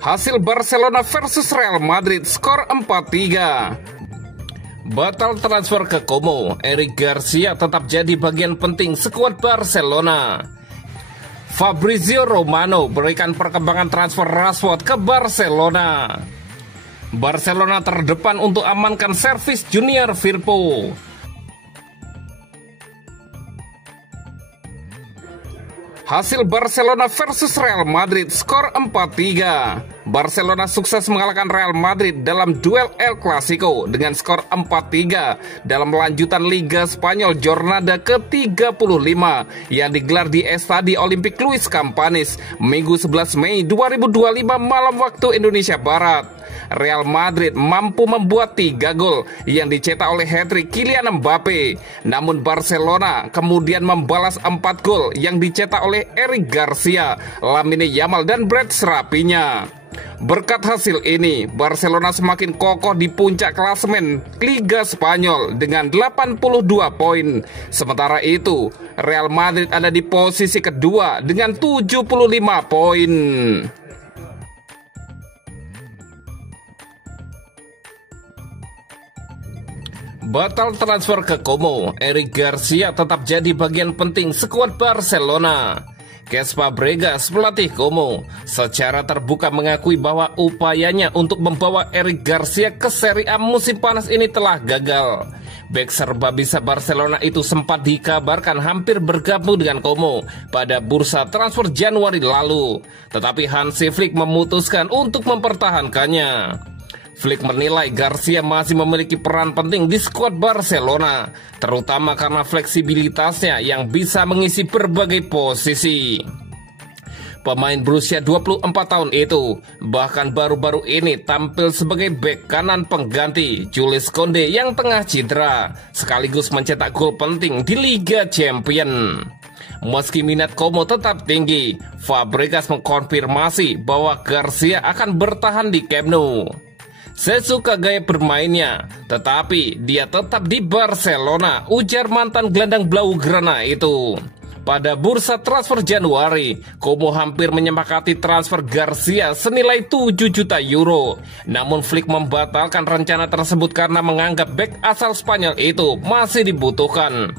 Hasil Barcelona versus Real Madrid skor 4-3. Batal transfer ke Como, Eric Garcia tetap jadi bagian penting skuad Barcelona. Fabrizio Romano berikan perkembangan transfer Rashford ke Barcelona. Barcelona terdepan untuk amankan servis Junior Firpo. Hasil Barcelona versus Real Madrid skor 4-3. Barcelona sukses mengalahkan Real Madrid dalam duel El Clasico dengan skor 4-3 dalam lanjutan Liga Spanyol Jornada ke-35 yang digelar di Estadi Olympic Luis Campanis Minggu 11 Mei 2025 malam waktu Indonesia Barat. Real Madrid mampu membuat 3 gol yang dicetak oleh hat-trick Kylian Mbappe. Namun Barcelona kemudian membalas 4 gol yang dicetak oleh Eric Garcia, Lamine Yamal dan Brad Rafinha. Berkat hasil ini, Barcelona semakin kokoh di puncak klasemen Liga Spanyol dengan 82 poin. Sementara itu, Real Madrid ada di posisi kedua dengan 75 poin. Batal transfer ke Como, Eric Garcia tetap jadi bagian penting skuad Barcelona. Cesc Fabregas, pelatih Como, secara terbuka mengakui bahwa upayanya untuk membawa Eric Garcia ke Serie A musim panas ini telah gagal. Bek serba bisa Barcelona itu sempat dikabarkan hampir bergabung dengan Como pada bursa transfer Januari lalu, tetapi Hansi Flick memutuskan untuk mempertahankannya. Flick menilai Garcia masih memiliki peran penting di skuad Barcelona, terutama karena fleksibilitasnya yang bisa mengisi berbagai posisi. Pemain berusia 24 tahun itu bahkan baru-baru ini tampil sebagai bek kanan pengganti Jules Koundé yang tengah cedera, sekaligus mencetak gol penting di Liga Champions. Meski minat Como tetap tinggi, Fabregas mengkonfirmasi bahwa Garcia akan bertahan di Camp Nou. "Saya suka gaya bermainnya, tetapi dia tetap di Barcelona," ujar mantan gelandang Blaugrana itu. Pada bursa transfer Januari, Como hampir menyepakati transfer Garcia senilai 7 juta euro. Namun Flick membatalkan rencana tersebut karena menganggap bek asal Spanyol itu masih dibutuhkan.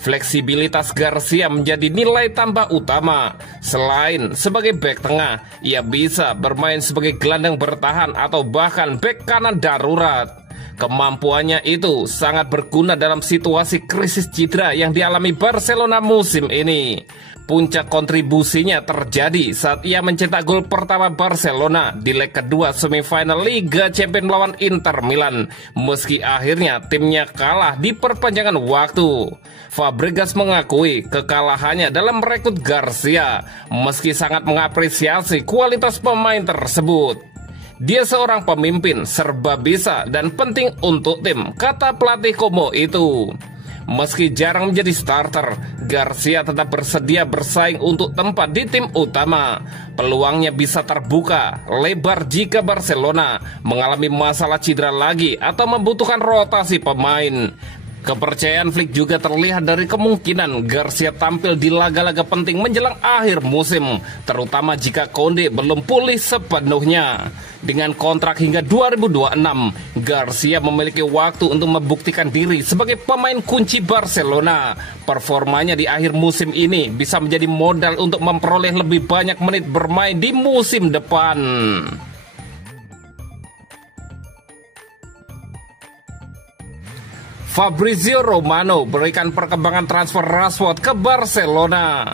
Fleksibilitas Garcia menjadi nilai tambah utama. Selain sebagai bek tengah, ia bisa bermain sebagai gelandang bertahan atau bahkan bek kanan darurat. Kemampuannya itu sangat berguna dalam situasi krisis cedera yang dialami Barcelona musim ini. Puncak kontribusinya terjadi saat ia mencetak gol pertama Barcelona di leg kedua semifinal Liga Champions melawan Inter Milan, meski akhirnya timnya kalah di perpanjangan waktu. Fabregas mengakui kekalahannya dalam merekrut Garcia, meski sangat mengapresiasi kualitas pemain tersebut. "Dia seorang pemimpin, serba bisa dan penting untuk tim," kata pelatih Como itu. Meski jarang menjadi starter, Garcia tetap bersedia bersaing untuk tempat di tim utama. Peluangnya bisa terbuka lebar jika Barcelona mengalami masalah cedera lagi atau membutuhkan rotasi pemain. Kepercayaan Flick juga terlihat dari kemungkinan Garcia tampil di laga-laga penting menjelang akhir musim, terutama jika Koundé belum pulih sepenuhnya. Dengan kontrak hingga 2026, Garcia memiliki waktu untuk membuktikan diri sebagai pemain kunci Barcelona. Performanya di akhir musim ini bisa menjadi modal untuk memperoleh lebih banyak menit bermain di musim depan. Fabrizio Romano berikan perkembangan transfer Rashford ke Barcelona.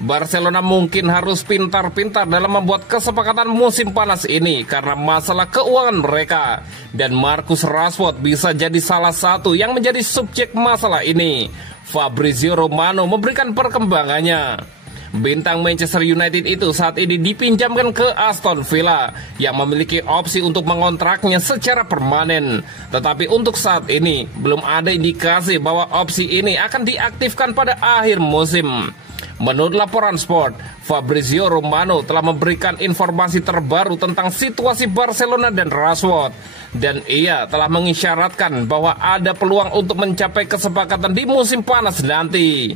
Barcelona mungkin harus pintar-pintar dalam membuat kesepakatan musim panas ini karena masalah keuangan mereka. Dan Marcus Rashford bisa jadi salah satu yang menjadi subjek masalah ini. Fabrizio Romano memberikan perkembangannya. Bintang Manchester United itu saat ini dipinjamkan ke Aston Villa yang memiliki opsi untuk mengontraknya secara permanen. Tetapi untuk saat ini belum ada indikasi bahwa opsi ini akan diaktifkan pada akhir musim. Menurut laporan Sport, Fabrizio Romano telah memberikan informasi terbaru tentang situasi Barcelona dan Rashford. Dan ia telah mengisyaratkan bahwa ada peluang untuk mencapai kesepakatan di musim panas nanti.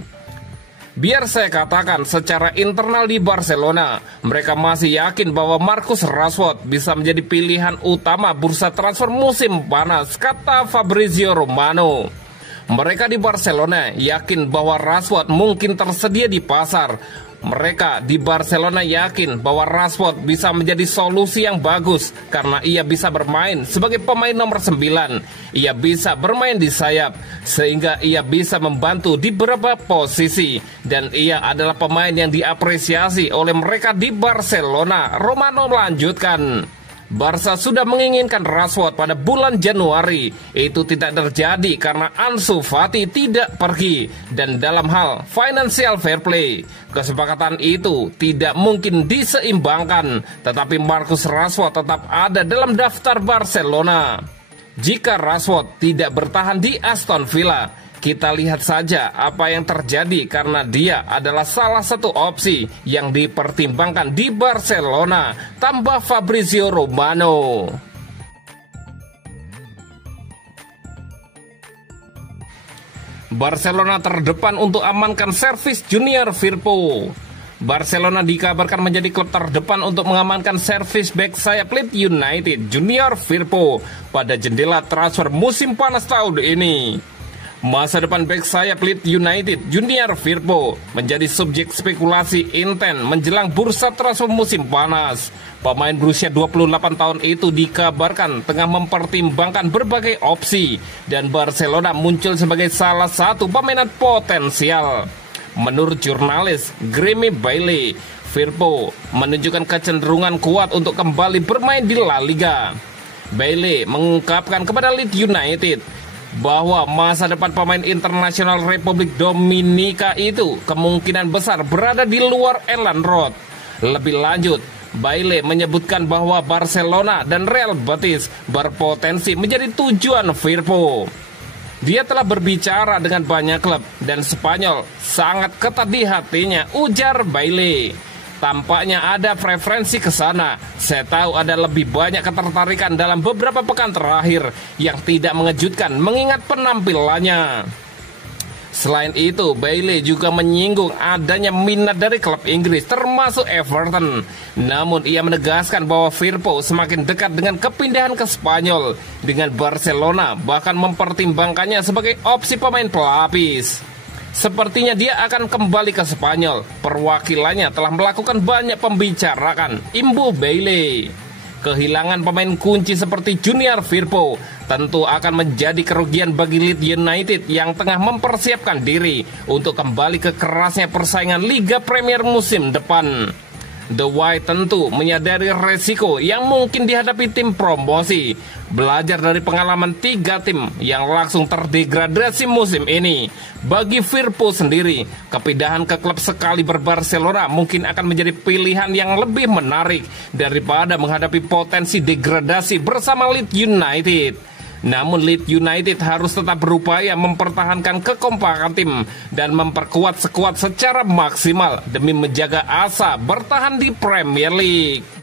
Biar saya katakan, secara internal di Barcelona, mereka masih yakin bahwa Marcus Rashford bisa menjadi pilihan utama bursa transfer musim panas, kata Fabrizio Romano. Mereka di Barcelona yakin bahwa Rashford mungkin tersedia di pasar. Mereka di Barcelona yakin bahwa Rashford bisa menjadi solusi yang bagus karena ia bisa bermain sebagai pemain nomor 9. Ia bisa bermain di sayap sehingga ia bisa membantu di beberapa posisi dan ia adalah pemain yang diapresiasi oleh mereka di Barcelona. Romano melanjutkan, Barca sudah menginginkan Rashford pada bulan Januari. Itu tidak terjadi karena Ansu Fati tidak pergi. Dan dalam hal financial fair play, kesepakatan itu tidak mungkin diseimbangkan. Tetapi Marcus Rashford tetap ada dalam daftar Barcelona. Jika Rashford tidak bertahan di Aston Villa, kita lihat saja apa yang terjadi karena dia adalah salah satu opsi yang dipertimbangkan di Barcelona, tambah Fabrizio Romano. Barcelona terdepan untuk amankan servis Junior Firpo. Barcelona dikabarkan menjadi klub terdepan untuk mengamankan servis bek sayap Leeds United Junior Firpo pada jendela transfer musim panas tahun ini. Masa depan bek sayap Leeds United Junior Firpo menjadi subjek spekulasi intens menjelang bursa transfer musim panas. Pemain berusia 28 tahun itu dikabarkan tengah mempertimbangkan berbagai opsi dan Barcelona muncul sebagai salah satu peminat potensial. Menurut jurnalis Grammy Bailey, Firpo menunjukkan kecenderungan kuat untuk kembali bermain di La Liga. Bailey mengungkapkan kepada Leeds United bahwa masa depan pemain internasional Republik Dominika itu kemungkinan besar berada di luar Elland Road. Lebih lanjut, Bailey menyebutkan bahwa Barcelona dan Real Betis berpotensi menjadi tujuan Firpo. Dia telah berbicara dengan banyak klub dan Spanyol sangat ketat di hatinya, ujar Bailey. Tampaknya ada preferensi ke sana. Saya tahu ada lebih banyak ketertarikan dalam beberapa pekan terakhir yang tidak mengejutkan mengingat penampilannya. Selain itu, Bailey juga menyinggung adanya minat dari klub Inggris termasuk Everton. Namun ia menegaskan bahwa Firpo semakin dekat dengan kepindahan ke Spanyol, dengan Barcelona bahkan mempertimbangkannya sebagai opsi pemain pelapis. Sepertinya dia akan kembali ke Spanyol. Perwakilannya telah melakukan banyak pembicaraan, imbuh Bailey. Kehilangan pemain kunci seperti Junior Firpo tentu akan menjadi kerugian bagi Leeds United yang tengah mempersiapkan diri untuk kembali ke kerasnya persaingan Liga Premier musim depan. The White tentu menyadari resiko yang mungkin dihadapi tim promosi. Belajar dari pengalaman 3 tim yang langsung terdegradasi musim ini. Bagi Firpo sendiri, kepindahan ke klub sekaliber Barcelona mungkin akan menjadi pilihan yang lebih menarik daripada menghadapi potensi degradasi bersama Leeds United. Namun Leeds United harus tetap berupaya mempertahankan kekompakan tim dan memperkuat skuad secara maksimal demi menjaga asa bertahan di Premier League.